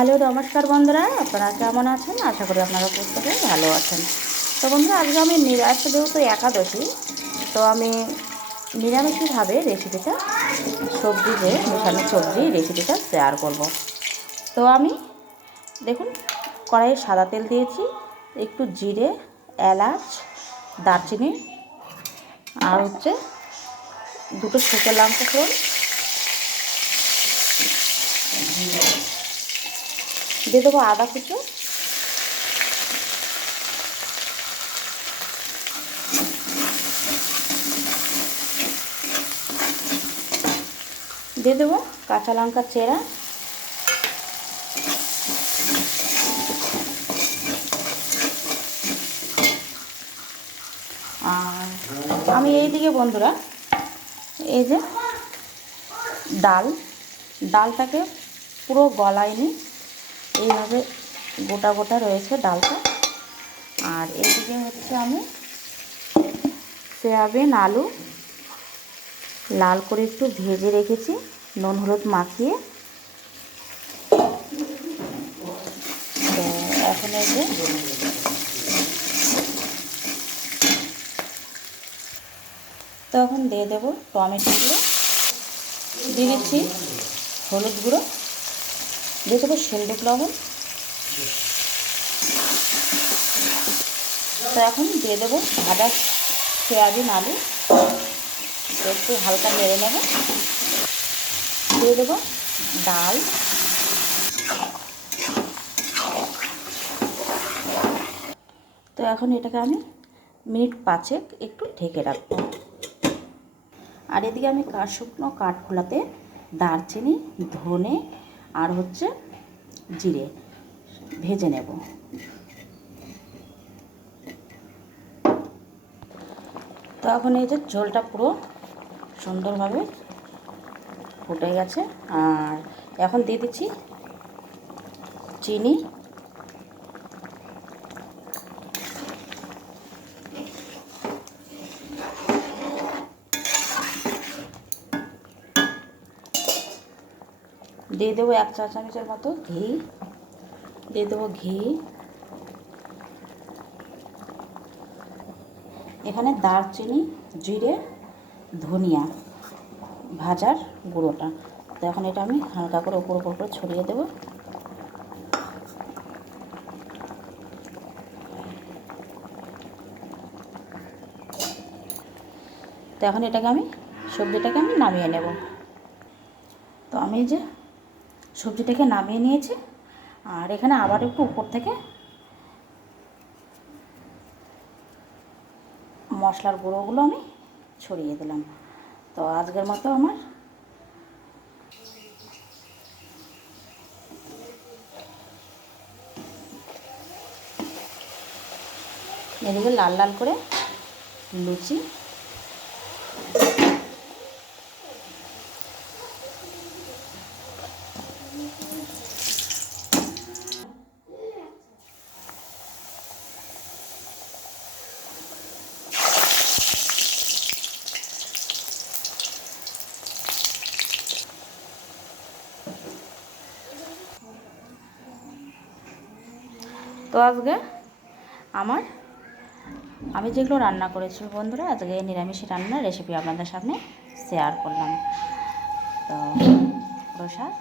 Hello, নমস্কার বন্ধুরা। আপনারা কেমন আছেন? আশা করি আপনারা প্রত্যেকে ভালো আছেন। তো বন্ধুরা, আজকে আমি নিরাশ যেহেতু একাদশী, তো আমি নিরামিষভাবে রেসিপিটা, সবজি যে মেশানো সবজি রেসিপিটা শেয়ার করব। তো আমি, দেখুন, কড়াইয়ে সাদা তেল দিয়েছি, একটু জিরে, এলাচ, দারচিনি, আর হচ্ছে দুটো শুকনো লঙ্কা ফোড়ন দিয়ে দেবো আদা কুচো। দিয়ে দেবো কাঁচা লঙ্কা চেরা। আর আমি এইদিকে বন্ধুরা, এই যে ডাল, ডালটাকে পুরো গলায়নি। এইভাবে গোটা গোটা রয়েছে ডালটা। আর এদিকে হচ্ছে আমি সয়াবিন, আলু লাল করে একটু ভেজে রেখেছি, নুন, হলুদ মাখিয়ে। এখন এই যে তো এখন দিয়ে দেবো টমেটোগুলো দিয়ে দিচ্ছি হলুদ গুঁড়ো। দিয়ে দেবো সেলডুক লবণ। তো এখন দিয়ে দেবো ভাজা সয়াবিন আলু। একটু হালকা নেড়ে নেব। দিয়ে দেবো ডাল। তো এখন এটাকে আমি মিনিট পাঁচেক একটু ঢেকে রাখব। আর এদিকে আমি কাঠ শুকনো কাঠখোলাতে দারচিনি, ধনে আর হচ্ছে জিরে ভেজে নেব। তো এখন এই যে ঝোলটা পুরো সুন্দরভাবে ফুটে গেছে। আর এখন দিয়ে দিচ্ছি চিনি দিয়ে দেবো এক চা চামচের মতো ঘি। দিয়ে দেবো ঘি। এখানে দারচিনি, জিরে, ধনিয়া ভাজার গুঁড়োটা। তো এখন এটা আমি হালকা করে ওপর উপর করে ছড়িয়ে দেবো। তো এখন এটাকে আমি, সবজিটাকে আমি নামিয়ে নেব। তো আমি যে সবজিটাকে নামিয়ে নিয়েছি। আর এখানে আবার একটু উপর থেকে মশলার গুঁড়োগুলো আমি ছড়িয়ে দিলাম। তো আজকের মতো আমার এদিকে লাল লাল করে লুচি তো আজকে আমার, আমি যেগুলো রান্না করেছি বন্ধুরা, আজকে নিরামিষ রান্নার রেসিপি আপনাদের সামনে শেয়ার করলাম। তো প্রসাদ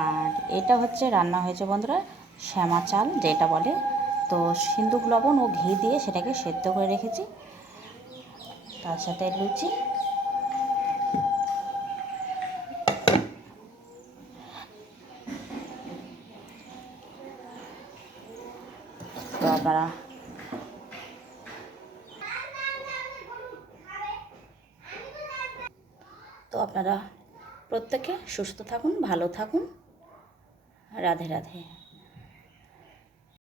আর এটা হচ্ছে রান্না হয়েছে বন্ধুরা শ্যামা চাল, যেটা বলে। তো সিন্দুক লবণ ও ঘি দিয়ে সেটাকে সেদ্ধ করে রেখেছি। তার সাথে লুচি আপনারা তো আপনারা প্রত্যেকে সুস্থ থাকুন ভালো থাকুন। রাধে রাধে।